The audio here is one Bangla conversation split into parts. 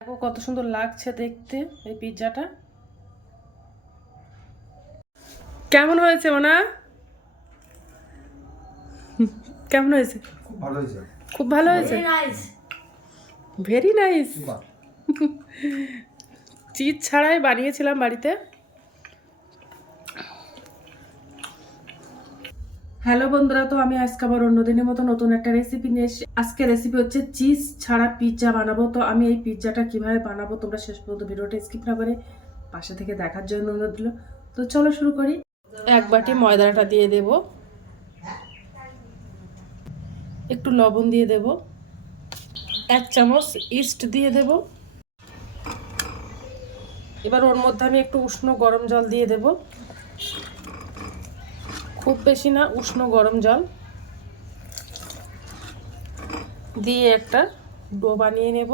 দেখো কত সুন্দর লাগছে দেখতে এই পিৎজাটা। কেমন হয়েছে ওনা? কেমন হয়েছে? খুব ভালো হয়েছে। খুব ভালো হয়েছে, ভেরি নাইস। চিজ ছাড়াই বানিয়েছিলাম বাড়িতে। হ্যালো বন্ধুরা, তো আমি আজকে আবার অন্যদিনের মতো নতুন একটা রেসিপি নিয়ে এসেছি। আজকে রেসিপি হচ্ছে চিজ ছাড়া পিৎজা বানাবো। তো আমি এই পিৎজাটা কিভাবে বানাবো তোমরা শেষ পর্যন্ত ভিডিওটা স্কিপ না করে পাশে থেকে দেখার জন্য অনুরোধ দিল। তো চলো শুরু করি। এক বাটি ময়দাটা দিয়ে দেব, একটু লবণ দিয়ে দেব, 1 চামচ ইস্ট দিয়ে দেব। এবার ওর মধ্যে আমি একটু উষ্ণ গরম জল দিয়ে দেব, খুব বেশি না, উষ্ণ গরম জল দিয়ে একটা ডো বানিয়ে নেব।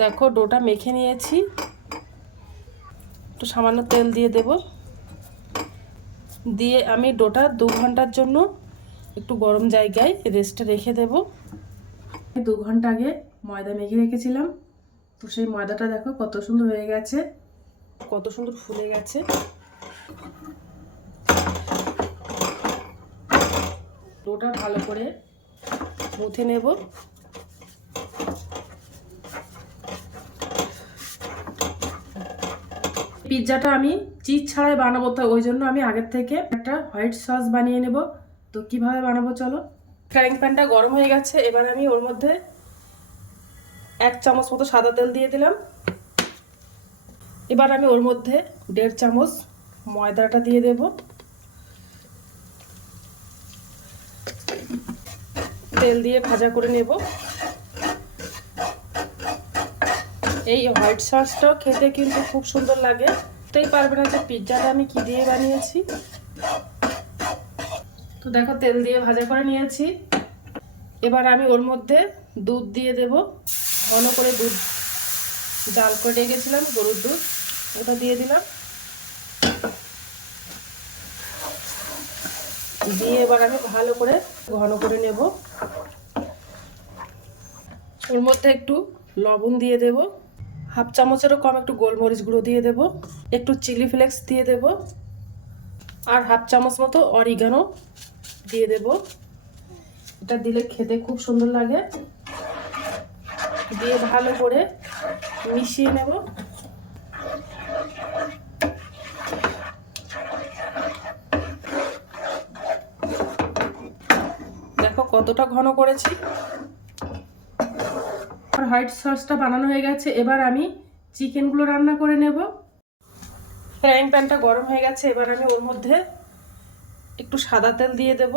দেখো ডোটা মেখে নিয়েছি, একটু সামান্য তেল দিয়ে দেব, দিয়ে আমি ডোটা 2 ঘন্টার জন্য একটু গরম জায়গায় রেস্টে রেখে দেব। 2 ঘন্টা আগে ময়দা মেখে রেখেছিলাম, তো সেই ময়দাটা দেখো কত সুন্দর হয়ে গেছে, কত সুন্দর ফুলে গেছে। ডোটা ভালো করে মুথে নেব। পিৎজাটা আমি চিজ ছাড়াই বানাবো, তো ওই জন্য আমি আগের থেকে একটা হোয়াইট সস বানিয়ে নেব। তো কিভাবে বানাবো চলো। ফ্রাইং প্যানটা গরম হয়ে গেছে, এবার আমি ওর মধ্যে 1 চামচ মতো সাদা তেল দিয়ে দিলাম। এবার আমি ওর মধ্যে 1.5 চামচ ময়দাটা দিয়ে দেব, তেল দিয়ে ভাজা করে নেব। এই হোয়াইট সসটাও খেতে কিন্তু খুব সুন্দর লাগে, বুঝতেই পারবে না যে পিৎজাটা আমি কি দিয়ে বানিয়েছি। তো দেখো তেল দিয়ে ভাজা করে নিয়েছি। এবার আমি ওর মধ্যে দুধ দিয়ে দেব, ঘন করে দুধ জাল করে রেখেছিলাম, গরুর দুধ, ওটা দিয়ে দিলাম। দিয়ে এবার আমি ভালো করে ঘন করে নেব। ওর মধ্যে একটু লবণ দিয়ে দেব, 1/2 চামচেরও কম একটু গোলমরিচ গুঁড়ো দিয়ে দেব, একটু চিলি ফ্লেক্স দিয়ে দেব, আর 1/2 চামচ মতো অরিগানো দিয়ে দেব। এটা দিলে খেতে খুব সুন্দর লাগে। দিয়ে ভালো করে মিশিয়ে নেব। দেখো কতটা ঘন করেছি। আর হোয়াইট সসটা বানানো হয়ে গেছে, এবার আমি চিকেনগুলো রান্না করে নেব। ফ্রাইং প্যানটা গরম হয়ে গেছে, এবার আমি ওর মধ্যে একটু সাদা তেল দিয়ে দেব,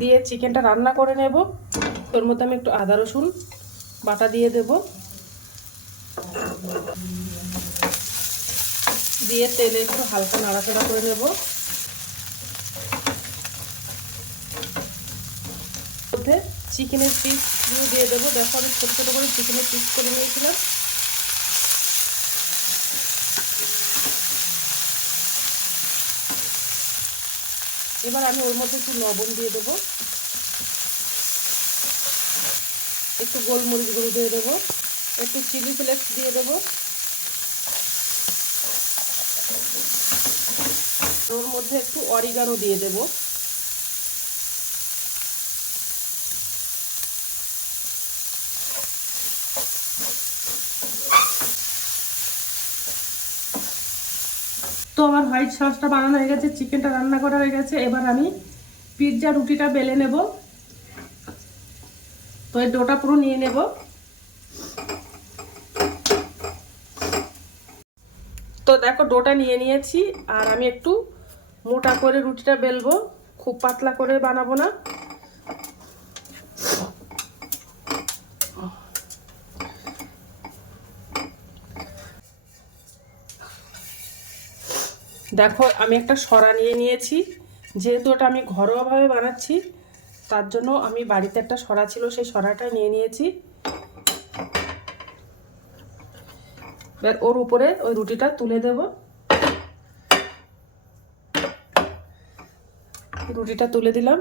দিয়ে চিকেনটা রান্না করে নেব। ওর মধ্যে আমি একটু আদা রসুন বাটা দিয়ে দেব, দিয়ে তেলে একটু হালকা নাড়াচাড়া করে নেব। মধ্যে চিকেনের পিসগুলো দিয়ে দেবো। দেখো আমি ছোটো ছোটো করে চিকেনের পিস করে নিয়েছিলাম। এবার আমি ওর মধ্যে একটু লবণ দিয়ে দেবো, একটু গোলমরিচ গুঁড়ো দিয়ে দেবো, একটু চিলি ফ্লেক্স দিয়ে দেবো, ওর মধ্যে একটু অরিগানো দিয়ে দেবো। তো আমার হোয়াইট সসটা বানানো হয়ে গেছে, চিকেনটা রান্না করা হয়ে গেছে। এবার আমি পিৎজা রুটিটা বেলে নেব। তো এই ডোটা পুরো নিয়ে নেব। তো দেখো ডোটা নিয়ে নিয়েছি, আর আমি একটু মোটা করে রুটিটা বেলবো, খুব পাতলা করে বানাবো না। দেখো আমি একটা সরা নিয়ে নিয়েছি, যেহেতু ওটা আমি ঘরোয়াভাবে বানাচ্ছি তার জন্য আমি বাড়িতে একটা সরা ছিল, সেই সরাটা নিয়ে নিয়েছি। এবার ওর উপরে ওই রুটিটা তুলে দেব। রুটিটা তুলে দিলাম,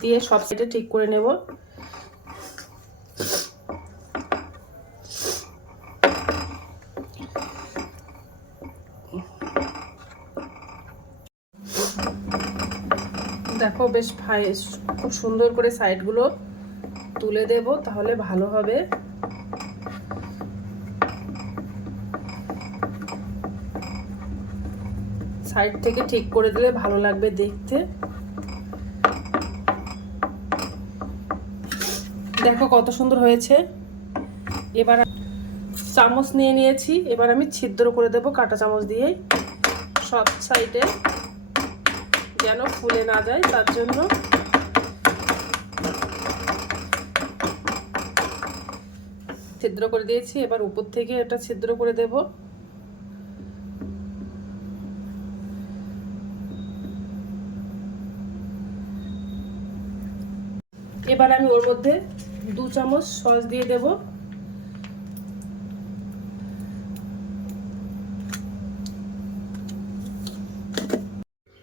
দিয়ে সব সাইডে ঠিক করে নেব। দেখো বেশ খুব সুন্দর করে সাইডগুলো তুলে দেব, তাহলে ভালো হবে। সাইড থেকে ঠিক করে দিলে ভালো লাগবে দেখতে। দেখো কত সুন্দর হয়েছে। এবার চামচ নিয়ে নিয়েছি, এবার আমি ছিদ্র করে দেব কাঁটা চামচ দিয়ে, সব সাইডে যেন ফুলে না যায় তার জন্য। ছিদ্র করে দিয়েছি, এবার উপর থেকে এটা ছিদ্র করে দেব। এবার আমি ওর মধ্যে 2 চামচ সস দিয়ে দেব।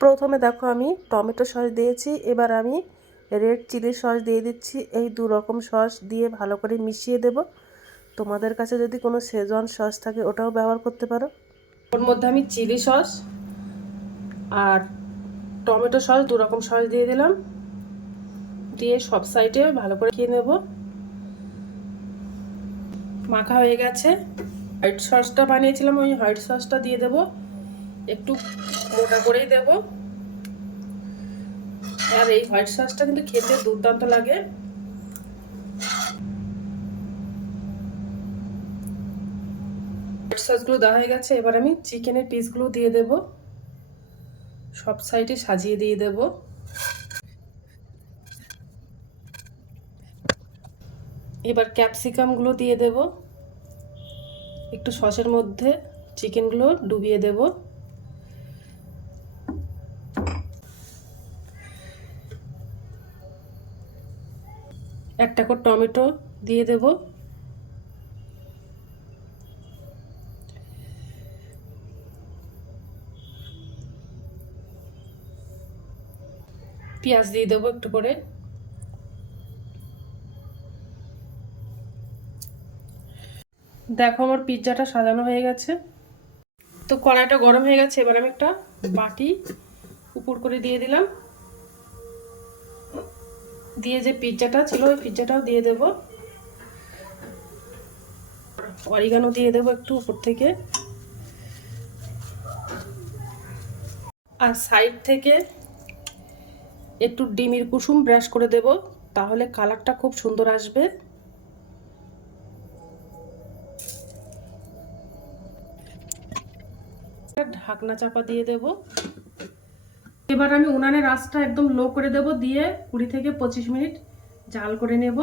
প্রথমে দেখো আমি টমেটো সস দিয়েছি, এবার আমি রেড চিলি সস দিয়ে দিচ্ছি। এই 2 রকম সস দিয়ে ভালো করে মিশিয়ে দেব। তোমাদের কাছে যদি কোনো শেজওয়ান সস থাকে ওটাও ব্যবহার করতে পারো। ওর মধ্যে আমি চিলি সস আর টমেটো সস 2 রকম সস দিয়ে দিলাম, দিয়ে সব সাইডে ভালো করে খেয়ে নেব। মাখা হয়ে গেছে। হোয়াইট সসটা বানিয়েছিলাম, ওই হোয়াইট সসটা দিয়ে দেব, একটু মোটা করেই দেব। আর এই হোয়াইট সসটা কিন্তু খেতে দুর্দান্ত লাগে। হোয়াইট সসগুলো দেওয়া হয়ে গেছে, এবার আমি চিকেনের পিসগুলো দিয়ে দেব, সব সাইডে সাজিয়ে দিয়ে দেব। এবার ক্যাপসিকামগুলো দিয়ে দেব, একটু সসের মধ্যে চিকেনগুলো ডুবিয়ে দেব। একটা করে টমেটো দিয়ে দেব। পেঁয়াজ দিয়ে দেবো একটু করে। দেখো আমার পিৎজাটা সাজানো হয়ে গেছে। তো কড়াইটা গরম হয়ে গেছে, এবার আমি একটা বাটি উপর করে দিয়ে দিলাম, দিয়ে যে পিৎজাটা ছিল ওই পিৎজাটাও দিয়ে দেব। অরিগানো দিয়ে দেবো একটু উপর থেকে, আর সাইড থেকে একটু ডিমের কুসুম ব্রাশ করে দেব, তাহলে কালারটা খুব সুন্দর আসবে। ঢাকনা চাপা দিয়ে দেব। এবার আমি উনানের আঁচটা একদম লো করে দেব, দিয়ে 20 থেকে 25 মিনিট জাল করে নেব।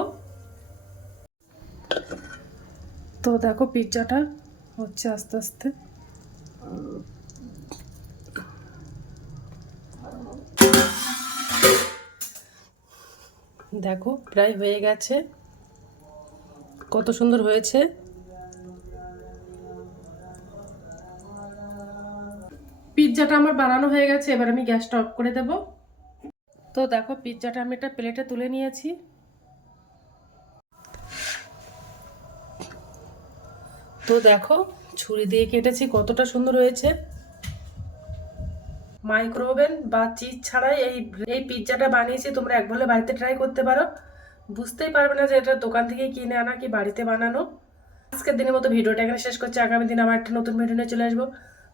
তো দেখো পিৎজাটা হচ্ছে আস্তে আস্তে। দেখো প্রায় হয়ে গেছে, কত সুন্দর হয়েছে। পিৎজাটা আমার বানানো হয়ে গেছে, এবার আমি গ্যাসটা অফ করে দেব। তো দেখো পিৎজাটা আমি একটা প্লেটে তুলে নিয়েছি। তো দেখো ছুরি দিয়ে কেটেছি, কতটা সুন্দর হয়েছে। মাইক্রোওভেন বা চিজ ছাড়াই এই পিৎজাটা বানিয়েছি। তোমরা একবার হলে বাড়িতে ট্রাই করতে পারো, বুঝতেই পারবে না যে এটা দোকান থেকে কিনে আনা কি বাড়িতে বানানো। আজকের দিনের মতো ভিডিওটা এখানে শেষ করছি। আগামী দিন আবার একটা নতুন ভিডিও নিয়ে চলে আসবো।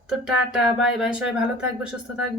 তো টাটা বাই বাই, সবাই ভালো থাকবে, সুস্থ থাকবে।